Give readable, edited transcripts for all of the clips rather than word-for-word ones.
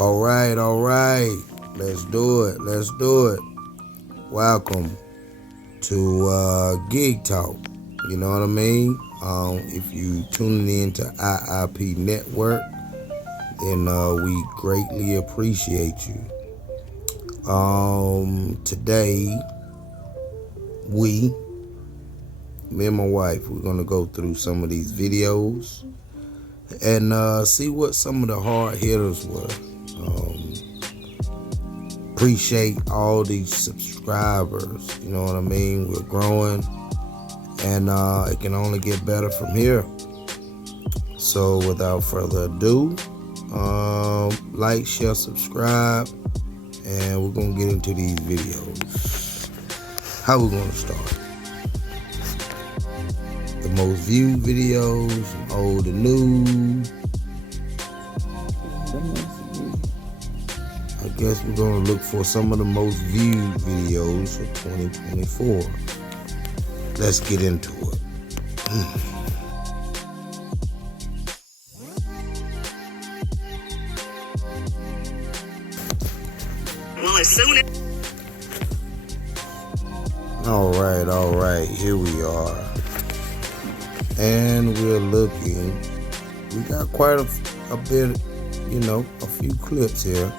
All right. Let's do it. Welcome to Gig Talk. You know what I mean? If you tuning in to IIP Network, then we greatly appreciate you. Today, me and my wife, we're gonna go through some of these videos and see what some of the hard hitters were. Appreciate all these subscribers. You know what I mean? We're growing, and it can only get better from here. So without further ado, like, share, subscribe, and we're gonna get into these videos. How we're gonna start? The most viewed videos, old and new. I guess we're gonna look for some of the most viewed videos for 2024. Let's get into it. Well, as soon as... All right, here we are. And we're looking, we got quite a bit, a few clips here.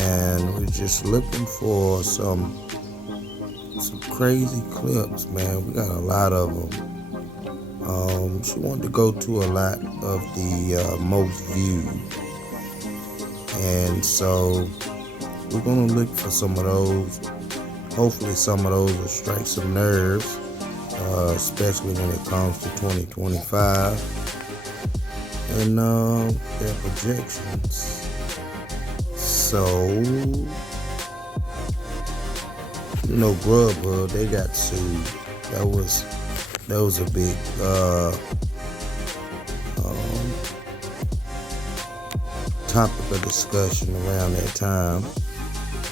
And we're just looking for some crazy clips, man. We got a lot of them. She wanted to go to a lot of the most viewed. And so we're going to look for some of those. Hopefully some of those will strike some nerves, especially when it comes to 2025 and their projections. So, Grubhub, they got sued. That was a big topic of discussion around that time.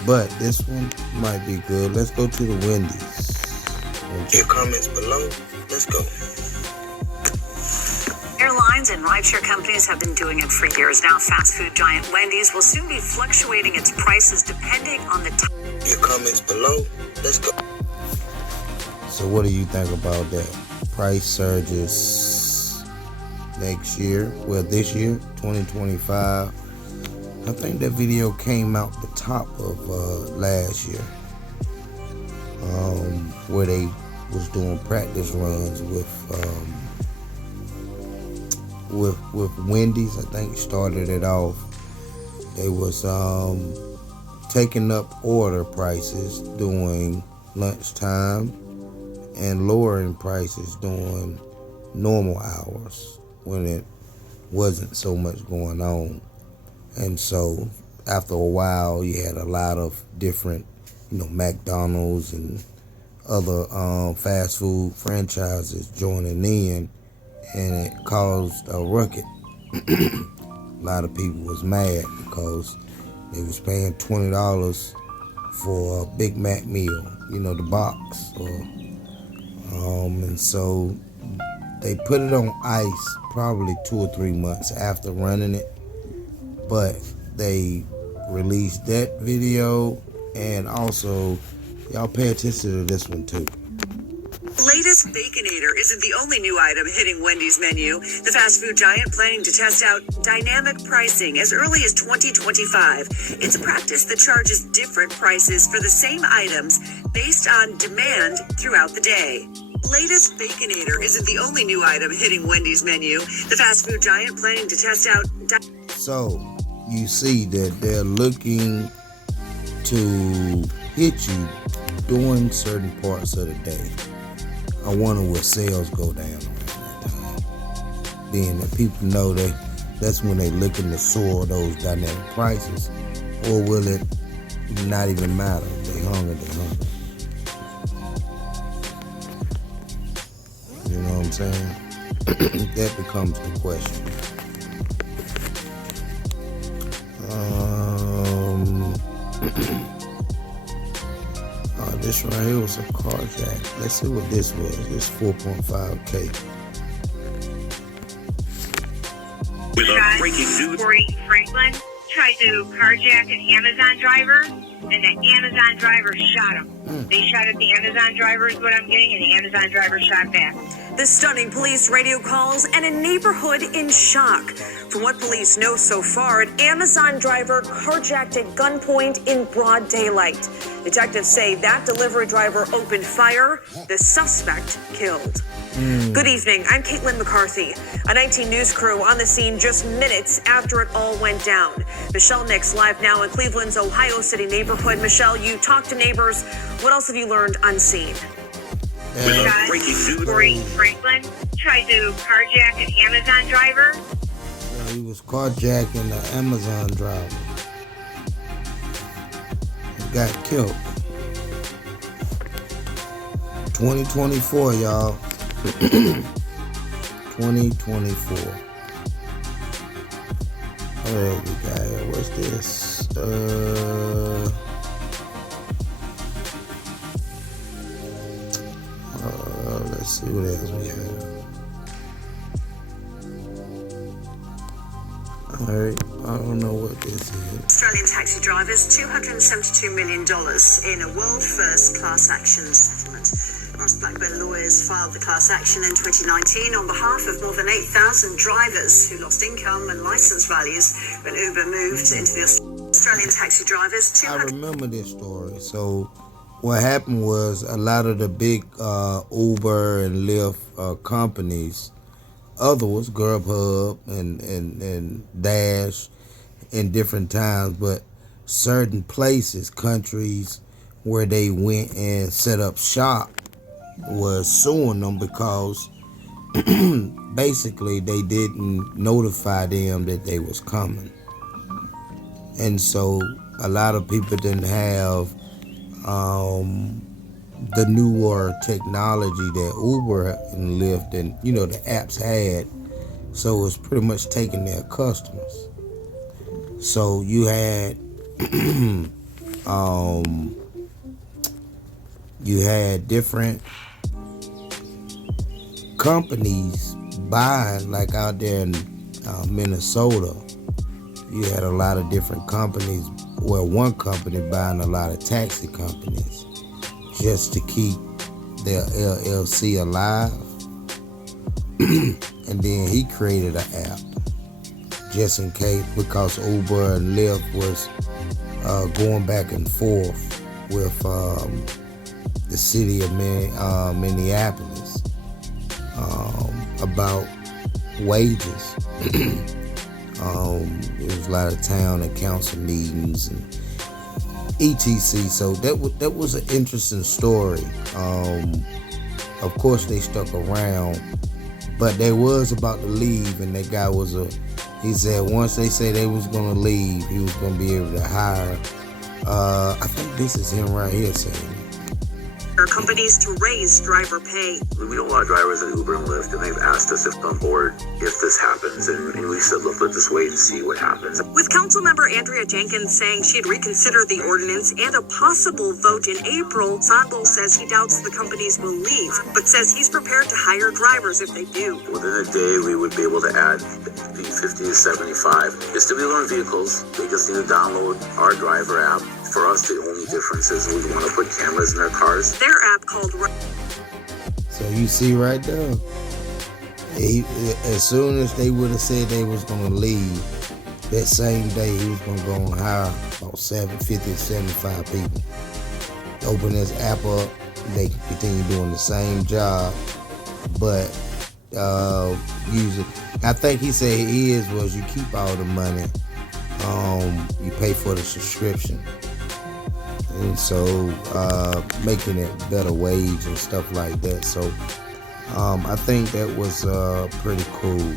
But this one might be good. Let's go to the Wendy's. Your comments below. Let's go. Airlines and rideshare companies have been doing it for years now. Fast food giant Wendy's will soon be fluctuating its prices depending on the time. Your comments below. Let's go. So what do you think about that? Price surges next year. Well, this year, 2025. I think that video came out the top of last year, where they was doing practice runs with Wendy's. I think started it off. They was taking up order prices during lunchtime and lowering prices during normal hours when it wasn't so much going on. And so after a while, you had a lot of different, McDonald's and other fast food franchises joining in, and it caused a ruckus. A lot of people was mad because they was paying $20 for a Big Mac meal, the box. And so they put it on ice probably 2 or 3 months after running it. But they released that video, and also, y'all pay attention to this one too. Latest Baconator isn't the only new item hitting Wendy's menu. The fast food giant planning to test out dynamic pricing as early as 2025. It's a practice that charges different prices for the same items based on demand throughout the day. Latest Baconator isn't the only new item hitting Wendy's menu. The fast food giant planning to test out... So, you see that they're looking to hit you during certain parts of the day. I wonder will sales go down around that time. Being that people know that's when they looking to soar those dynamic prices. Or will it not even matter? They hungry. You know what I'm saying? That becomes the question. This right here was a carjack. Let's see what this was. This 4.5K. With a breaking news. Corey Franklin tried to carjack an Amazon driver, and the Amazon driver shot him. They shot at the Amazon driver is what I'm getting, and the Amazon driver shot back. The stunning police radio calls and a neighborhood in shock. From what police know so far, an Amazon driver carjacked at gunpoint in broad daylight. Detectives say that delivery driver opened fire, the suspect killed. Good evening, I'm Caitlin McCarthy. A 19 News crew on the scene just minutes after it all went down. Michelle Nix live now in Cleveland's Ohio City neighborhood. Michelle, you talked to neighbors. What else have you learned unseen? Corey Franklin tried to carjack an Amazon driver. He was carjacking the Amazon driver. He got killed. 2024, y'all. 2024. What else we got here? What's this? Let's see what else we have. Alright, I don't know what this is. Australian taxi drivers $272 million in a world first class action settlement. Ross Blackburn lawyers filed the class action in 2019 on behalf of more than 8,000 drivers who lost income and license values when Uber moved into the Australian taxi drivers. I remember this story. So what happened was a lot of the big Uber and Lyft companies, other was Grubhub and Dash in different times, but certain places, countries where they went and set up shop was suing them because basically they didn't notify them that they was coming. And so a lot of people didn't have the newer technology that Uber and Lyft and the apps had, so it was pretty much taking their customers. So you had different companies buying, like out there in Minnesota. You had a lot of different companies, well, one company buying a lot of taxi companies just to keep their LLC alive. And then he created an app just in case, because Uber and Lyft was going back and forth with the city of Minneapolis about wages. There was a lot of town and council meetings and etc. So that was an interesting story. Of course they stuck around, but they was about to leave, and that guy he said once they say they was gonna leave, he was gonna be able to hire. I think this is him right here saying companies to raise driver pay. We know a lot of drivers at Uber and Lyft, and they've asked us if on board if this happens, and we said, look, let's just wait and see what happens. With Councilmember Andrea Jenkins saying she'd reconsider the ordinance and a possible vote in April, Sondel says he doubts the companies will leave, but says he's prepared to hire drivers if they do. Within a day, we would be able to add the 50 to 75. It's still be on vehicles. They just need to download our driver app. For us, the only difference is we want to put cameras in their cars. Their app called... So you see right there, as soon as they would have said they was going to leave, that same day he was going to go and hire about 50 to 75 people. Open this app up, they can continue doing the same job, but use it. I think he said his was you keep all the money, you pay for the subscription. And so making it better wage and stuff like that. So I think that was pretty cool.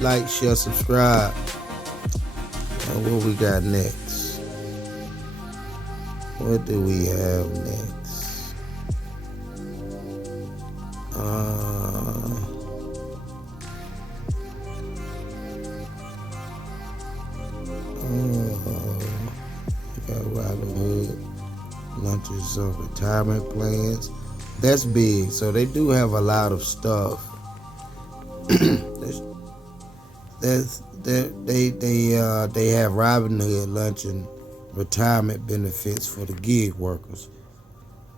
Like, share, subscribe. What we got next? What do we have next? Robinhood launches of retirement plans. That's big. So they do have a lot of stuff. they have Robin Hood lunch and retirement benefits for the gig workers.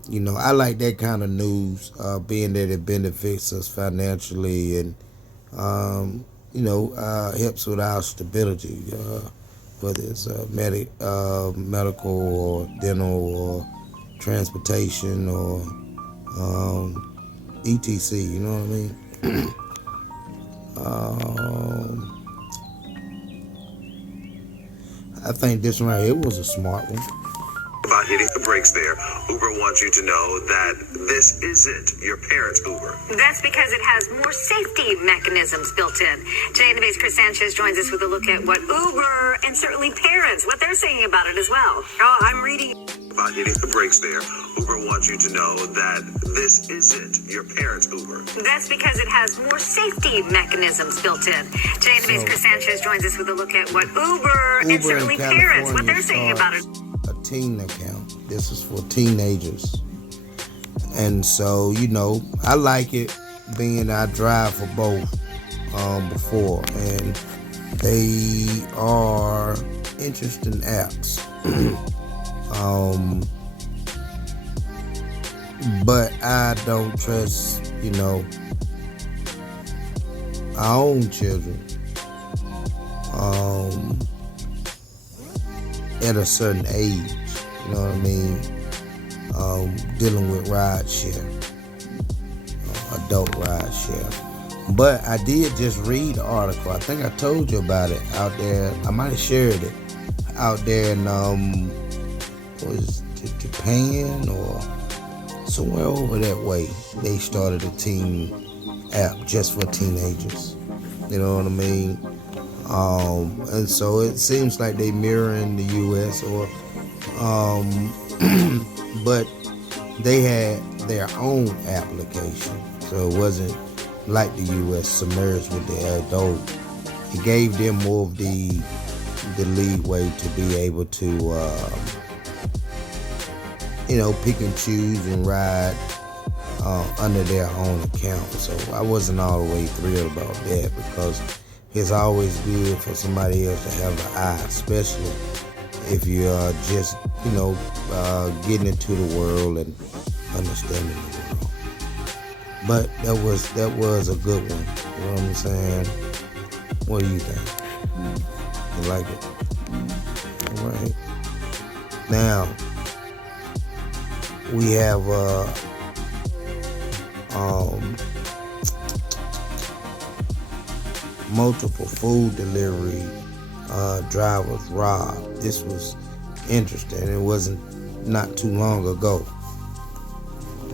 You know, I like that kind of news, being that it benefits us financially and helps with our stability, whether it's medical or dental or transportation or etc. You know what I mean? I think this one right here was a smart one. About hitting the brakes there, Uber wants you to know that this isn't your parents' Uber. That's because it has more safety mechanisms built in. Today in the base, Chris Sanchez joins us with a look at what Uber and certainly parents, what they're saying about it as well. Oh, I'm reading About hitting the brakes there, Uber wants you to know that this isn't your parents' Uber. That's because it has more safety mechanisms built in. Today in the base, Chris Sanchez joins us with a look at what Uber and certainly parents, what they're saying about it. A teen account. This is for teenagers. And so, you know, I like it, being I drive for both before, and they are interesting apps. But I don't trust, you know, our own children at a certain age, you know what I mean, dealing with ride share, adult ride share. But I did just read the article. I think I told you about it out there. I might have shared it out there in was it Japan or somewhere over that way. They started a teen app just for teenagers. You know what I mean? And so it seems like they mirror in the U.S. or, but they had their own application, so it wasn't like the U.S. submerged with the adult. It gave them more of the leeway to be able to, pick and choose and ride under their own account. So I wasn't all the way thrilled about that, because it's always good for somebody else to have an eye, especially if you are just, getting into the world and understanding the world. But that was a good one. You know what I'm saying? What do you think? You like it? All right. Now we have multiple food delivery drivers robbed. This was interesting. It wasn't not too long ago.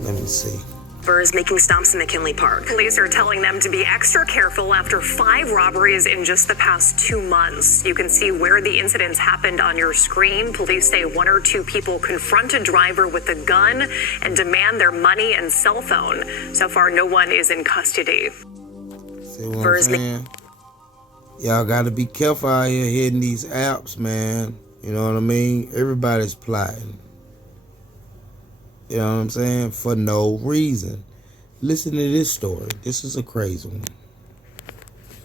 Let me see. Is making stops in McKinley Park. Police are telling them to be extra careful after 5 robberies in just the past 2 months. You can see where the incidents happened on your screen. Police say 1 or 2 people confront a driver with a gun and demand their money and cell phone. So far, no one is in custody. See what I'm saying? Y'all gotta be careful out here hitting these apps, man. You know what I mean? Everybody's plotting. You know what I'm saying? For no reason. Listen to this story. This is a crazy one.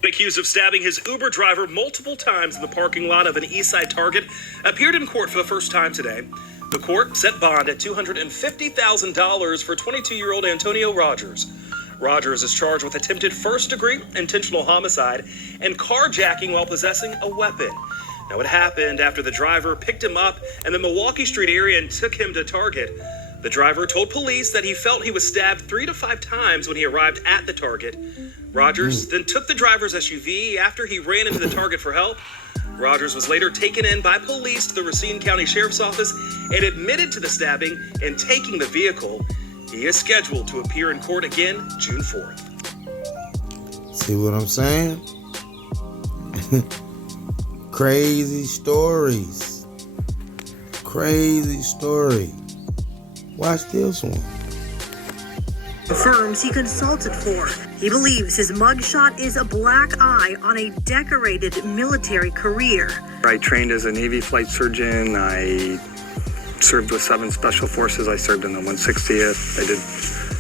Accused of stabbing his Uber driver multiple times in the parking lot of an Eastside Target appeared in court for the first time today. The court set bond at $250,000 for 22-year-old Antonio Rogers. Rogers is charged with attempted first-degree intentional homicide and carjacking while possessing a weapon. Now, it happened after the driver picked him up in the Milwaukee Street area and took him to Target. The driver told police that he felt he was stabbed 3 to 5 times when he arrived at the Target. Rogers then took the driver's SUV after he ran into the Target for help. Rogers was later taken in by police to the Racine County Sheriff's Office and admitted to the stabbing and taking the vehicle. He is scheduled to appear in court again June 4th. See what I'm saying? Crazy stories. Crazy story. Watch this one. The firms he consulted for. He believes his mugshot is a black eye on a decorated military career. I trained as a Navy flight surgeon. I served with 7 Special Forces. I served in the 160th. I did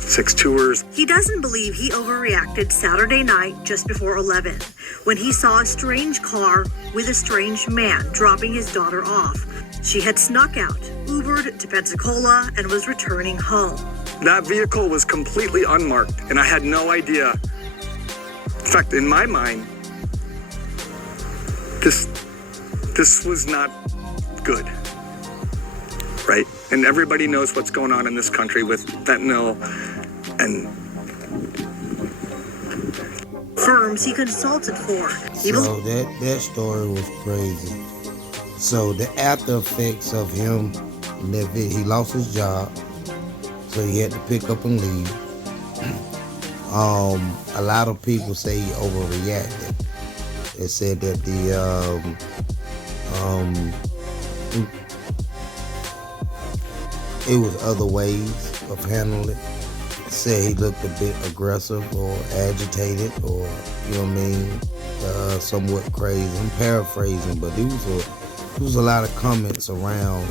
6 tours. He doesn't believe he overreacted Saturday night just before 11 when he saw a strange car with a strange man dropping his daughter off. She had snuck out, Ubered to Pensacola, and was returning home. That vehicle was completely unmarked, and I had no idea. In fact, in my mind, this was not good, right? And everybody knows what's going on in this country with fentanyl and firms he consulted for. So that story was crazy. So the after effects of him, he lost his job, so he had to pick up and leave. A lot of people say he overreacted. They said that it was other ways of handling it. Said he looked a bit aggressive or agitated, or you know what I mean, somewhat crazy. I'm paraphrasing, but there was a lot of comments around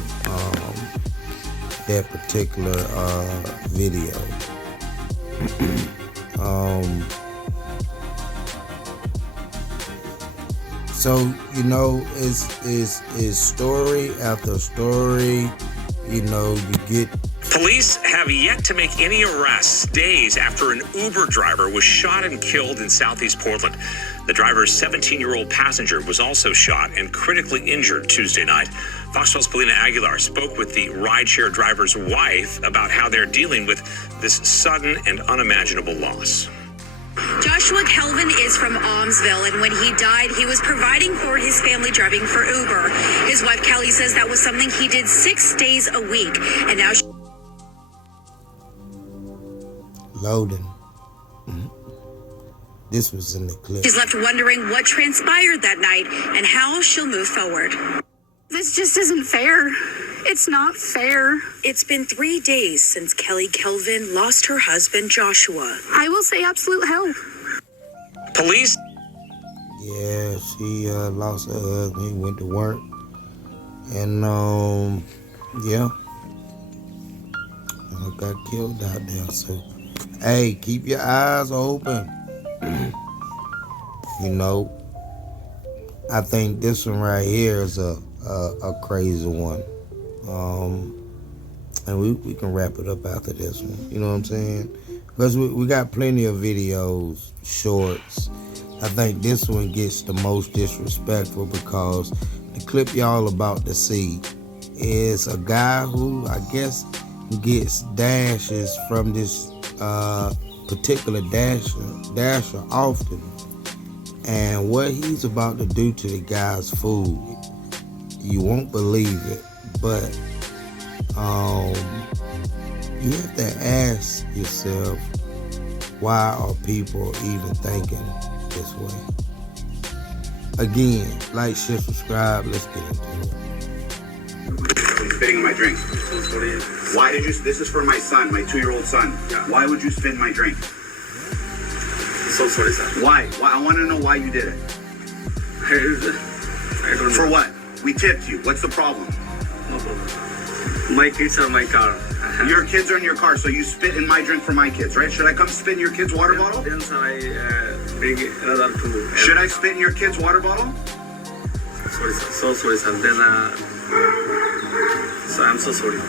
that particular video. So you know, is story after story. You know, you get. Police have yet to make any arrests days after an Uber driver was shot and killed in southeast Portland. The driver's 17-year-old passenger was also shot and critically injured Tuesday night. Fox 12's Paulina Aguilar spoke with the rideshare driver's wife about how they're dealing with this sudden and unimaginable loss. Joshua Kelvin is from Almsville, and when he died, he was providing for his family driving for Uber. His wife Kelly says that was something he did 6 days a week, and now Loading. This was in the clip. she's left wondering what transpired that night and how she'll move forward. This just isn't fair. It's not fair. It's been 3 days since Kelly Kelvin lost her husband, Joshua. I will say absolute hell. Police. Yeah, she lost her husband. He went to work. And, yeah. Got killed out there. So, hey, keep your eyes open. You know, I think this one right here is a crazy one. And we can wrap it up after this one. You know what I'm saying? Because we got plenty of videos, shorts. I think this one gets the most disrespectful because the clip y'all about to see is a guy who I guess gets dashes from this particular dasher often. And what he's about to do to the guy's food, you won't believe it, but you have to ask yourself, why are people even thinking this way? Again, like, share, subscribe. Let's get into it. Spitting in my drink. Why did you? This is for my son, my 2-year-old son. Yeah. Why would you spit in my drink? So sorry, sir. Why? I want to know why you did it. I don't know. For what? We tipped you. What's the problem? No problem. My kids are in my car. Your kids are in your car, so you spit in my drink for my kids, right? Should I come spit in your kid's water bottle? Then I bring another two. Should I spit in your kid's water bottle? Sorry, sir. So sorry, sir. Then so I'm so sorry.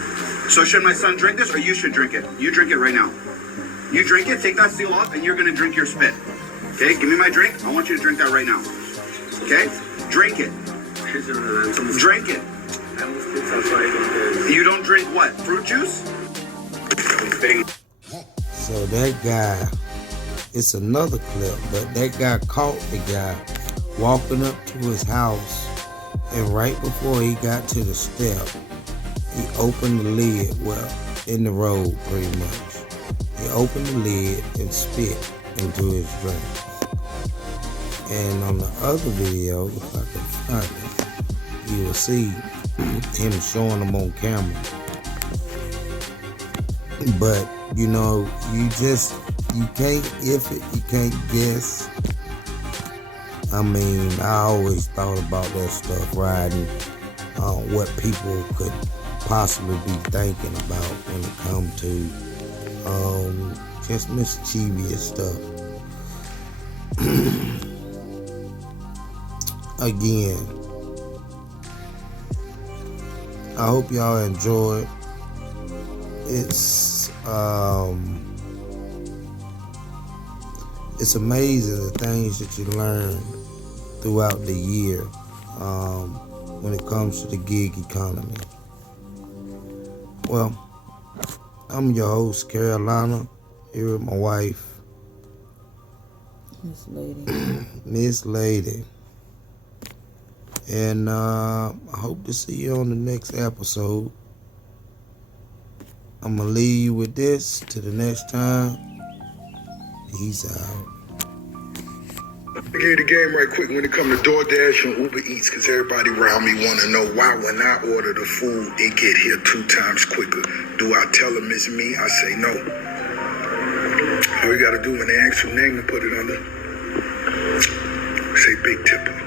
So should my son drink this, or you should drink it? You drink it right now. You drink it, take that seal off, and you're gonna drink your spit. Okay, give me my drink. I want you to drink that right now. Okay? Drink it. Drink it. You don't drink what? Fruit juice? So that guy, it's another clip, but that guy caught the guy walking up to his house, and right before he got to the step, he opened the lid, well, in the road pretty much. He opened the lid and spit into his drink. And on the other video, if I can find it, you will see him showing them on camera. But, you know, you can't guess. I mean, I always thought about that stuff, riding, what people could possibly be thinking about when it comes to Just mischievous stuff. Again, I hope y'all enjoyed. It's amazing the things that you learn throughout the year when it comes to the gig economy. Well, I'm your host, Carolina, here with my wife, Miss Lady. Miss Lady. And I hope to see you on the next episode. I'm going to leave you with this. Till the next time. Peace out. I give you the game right quick when it comes to DoorDash and Uber Eats, because everybody around me want to know why when I order the food, it get here 2 times quicker. Do I tell them it's me? I say no. All you got to do when they ask your name to put it under, say Big Tipper.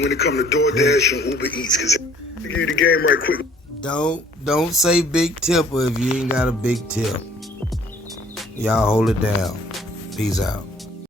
When it comes to DoorDash and Uber Eats, because I give you the game right quick. Don't say Big Tipper if you ain't got a big tip. Y'all hold it down. Peace out.